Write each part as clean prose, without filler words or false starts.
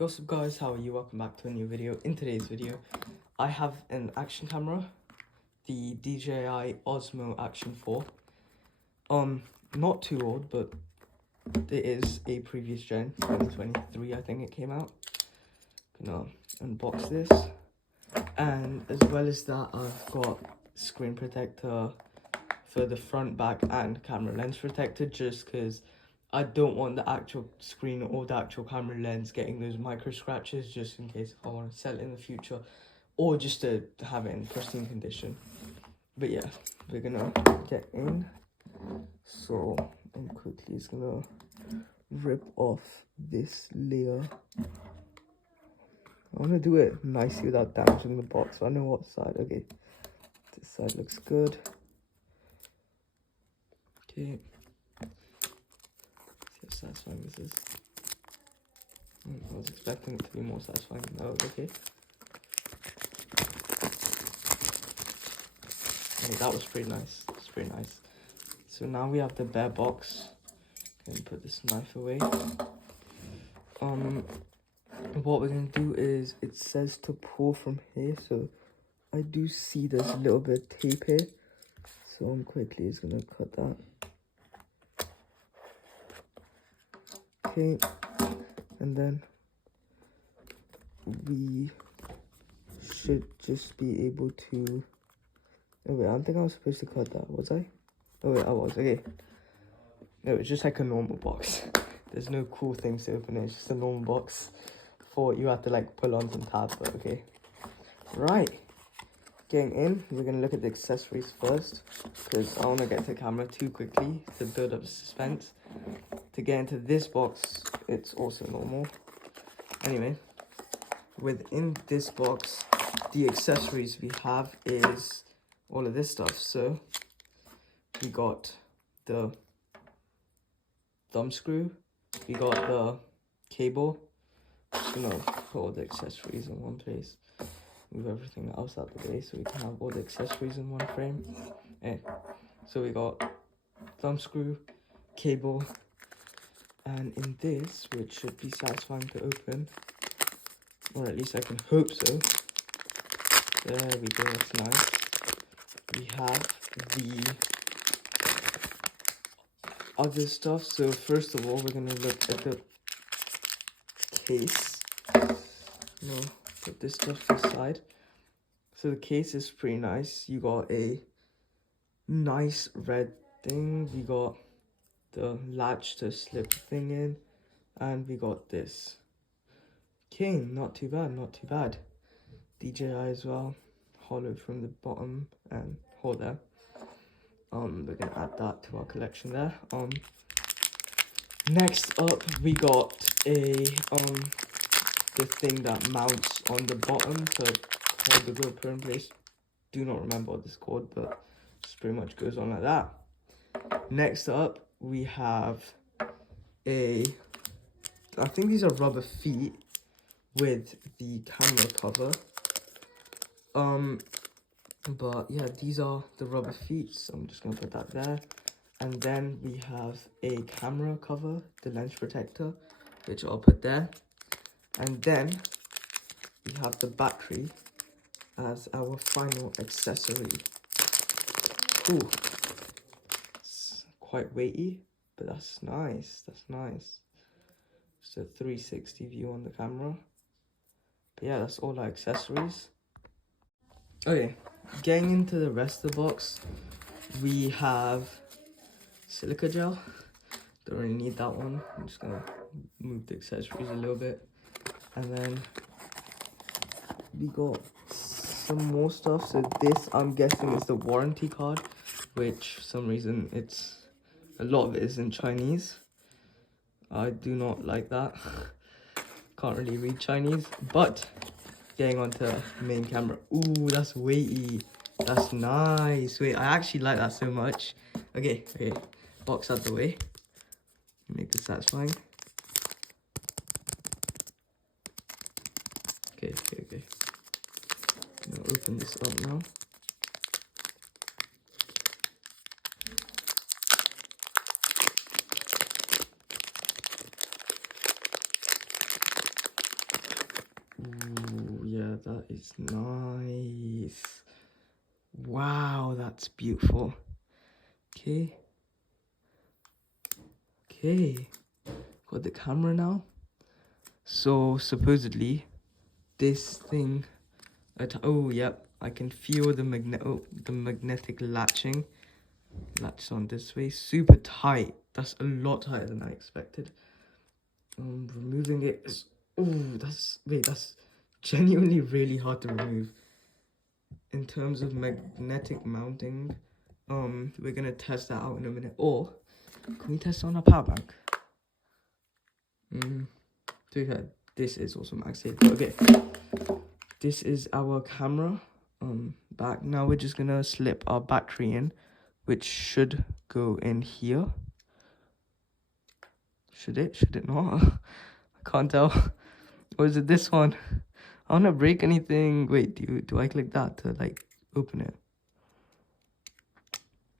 Yo, what's up guys, how are you? Welcome back to a new video. In today's video, I have an action camera, the DJI Osmo Action 4. Not too old, but it is a previous gen, 2023 I think it came out. Gonna unbox this. And as well as that, I've got screen protector for the front, back and camera lens protector, just because I don't want the actual screen or the actual camera lens getting those micro scratches, just in case if I want to sell it in the future, or just to have it in pristine condition. But yeah, we're gonna get in. So I'm quickly just gonna rip off this layer. I want to do it nicely without damaging the box, so I know what side. Okay, this side looks good. Okay. See how satisfying this is. I was expecting it to be more satisfying. No, okay. Okay, that was pretty nice. It's pretty nice. So now we have the bare box. Gonna put this knife away. What we're gonna do is, it says to pull from here, so I do see there's a little bit of tape here. So I'm quickly just gonna cut that. Okay, and then we should just be able to... Oh wait, I don't think I was supposed to cut that, was I? Oh wait, I was, okay. No, it's just like a normal box. There's no cool things to open it, it's just a normal box. For you have to like pull on some tabs, but okay. Right, getting in, we're gonna look at the accessories first, because I wanna get to the camera too quickly to build up suspense. To get into this box, it's also normal. Anyway, within this box, the accessories we have is all of this stuff. So we got the thumb screw, we got the cable. Just gonna put all the accessories in one place, move everything else out the way so we can have all the accessories in one frame. And so we got thumb screw, cable, and in this, which should be satisfying to open, or at least I can hope so. There we go, that's nice. We have the other stuff. So first of all, we're gonna look at the case. No, put this stuff to the side. So the case is pretty nice. You got a nice red thing. We got the latch to slip thing in, and we got this. Okay, not too bad, not too bad. DJI as well, hollow from the bottom and hole there. We're gonna add that to our collection there. Next up we got a the thing that mounts on the bottom to hold the GoPro in place. Do not remember what this is called, but this pretty much goes on like that. Next up we have I think these are rubber feet with the camera cover. But yeah, these are the rubber feet, so I'm just gonna put that there. And then we have a camera cover, the lens protector, which I'll put there. And then we have the battery as our final accessory. Ooh, it's quite weighty, but that's nice, that's nice. Just a 360 view on the camera. But yeah, that's all our accessories. Okay, getting into the rest of the box, we have silica gel. Don't really need that one. I'm just gonna move the accessories a little bit. And then we got some more stuff. So this, I'm guessing, is the warranty card, which for some reason a lot of it is in Chinese. I do not like that. Can't really read Chinese, but getting onto main camera. Ooh, that's weighty. That's nice. Wait, I actually like that so much. Okay, box out the way. Make this satisfying. Okay. I'm gonna open this up now. that is nice. Wow, that's beautiful. Okay. Okay. Got the camera now. So supposedly this thing oh yep, I can feel the magnetic latching. Latch on this way. Super tight. That's a lot tighter than I expected. Removing it is that's genuinely really hard to remove. In terms of magnetic mounting, we're gonna test that out in a minute. Or can we test on a power bank? To be fair, this is also MagSafe. Okay, this is our camera back. Now we're just gonna slip our battery in, which should go in here. Should it not? I can't tell. Or is it this one? I don't wanna break anything. Wait, do I click that to like open it?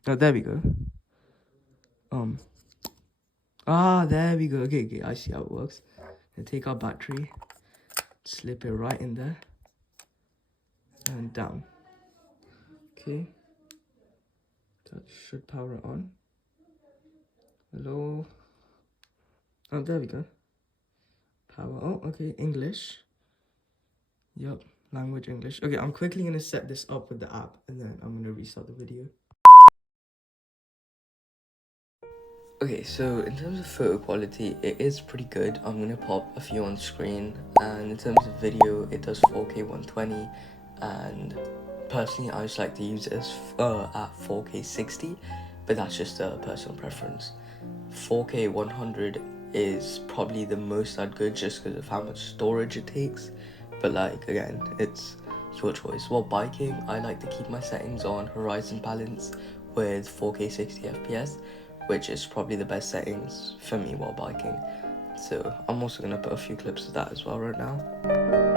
Oh, there we go. There we go. Okay, I see how it works. And take our battery, slip it right in there, and down. Okay. That should power it on. Hello. Oh, there we go. Power. Oh, okay. English. Yep. Language English. Okay, I'm quickly gonna set this up with the app, and then I'm gonna restart the video. Okay, so in terms of photo quality, it is pretty good. I'm gonna pop a few on screen, and in terms of video, it does 4K 120, and personally, I just like to use it as at 4K 60, but that's just a personal preference. 4K 100 is probably the most I'd go just because of how much storage it takes, but like again, it's your choice. While biking, I like to keep my settings on horizon balance with 4K 60 FPS, which is probably the best settings for me while biking. So I'm also going to put a few clips of that as well right now.